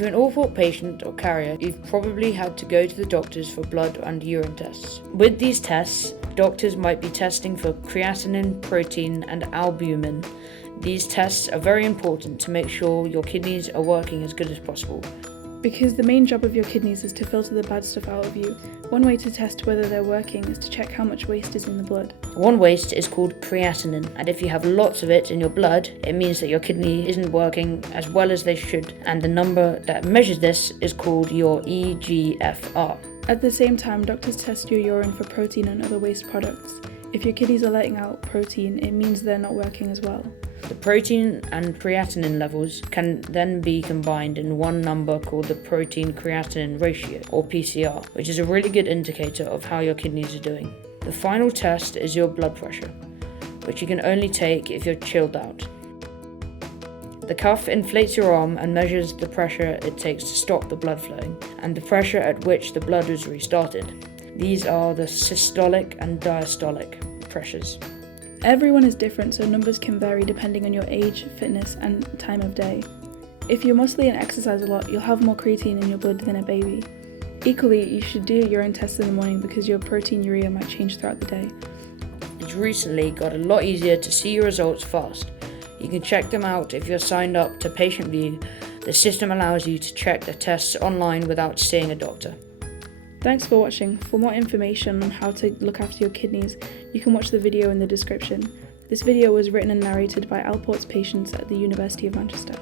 you're an Alport patient or carrier, you've probably had to go to the doctors for blood and urine tests. With these tests, doctors might be testing for creatinine, protein, and albumin. These tests are very important to make sure your kidneys are working as good as possible. Because the main job of your kidneys is to filter the bad stuff out of you. One way to test whether they're working is to check how much waste is in the blood. One waste is called creatinine, and if you have lots of it in your blood, it means that your kidney isn't working as well as they should, and the number that measures this is called your eGFR. At the same time, doctors test your urine for protein and other waste products. If your kidneys are letting out protein, it means they're not working as well. The protein and creatinine levels can then be combined in one number called the protein-creatinine ratio, or PCR, which is a really good indicator of how your kidneys are doing. The final test is your blood pressure, which you can only take if you're chilled out. The cuff inflates your arm and measures the pressure it takes to stop the blood flowing, and the pressure at which the blood is restarted. These are the systolic and diastolic pressures. Everyone is different, so numbers can vary depending on your age, fitness, and time of day. If you're muscly and exercise a lot, you'll have more creatine in your blood than a baby. Equally, you should do your urine tests in the morning because your proteinuria might change throughout the day. It's recently got a lot easier to see your results fast. You can check them out if you're signed up to Patient View. The system allows you to check the tests online without seeing a doctor. Thanks for watching. For more information on how to look after your kidneys, you can watch the video in the description. This video was written and narrated by Alport's patients at the University of Manchester.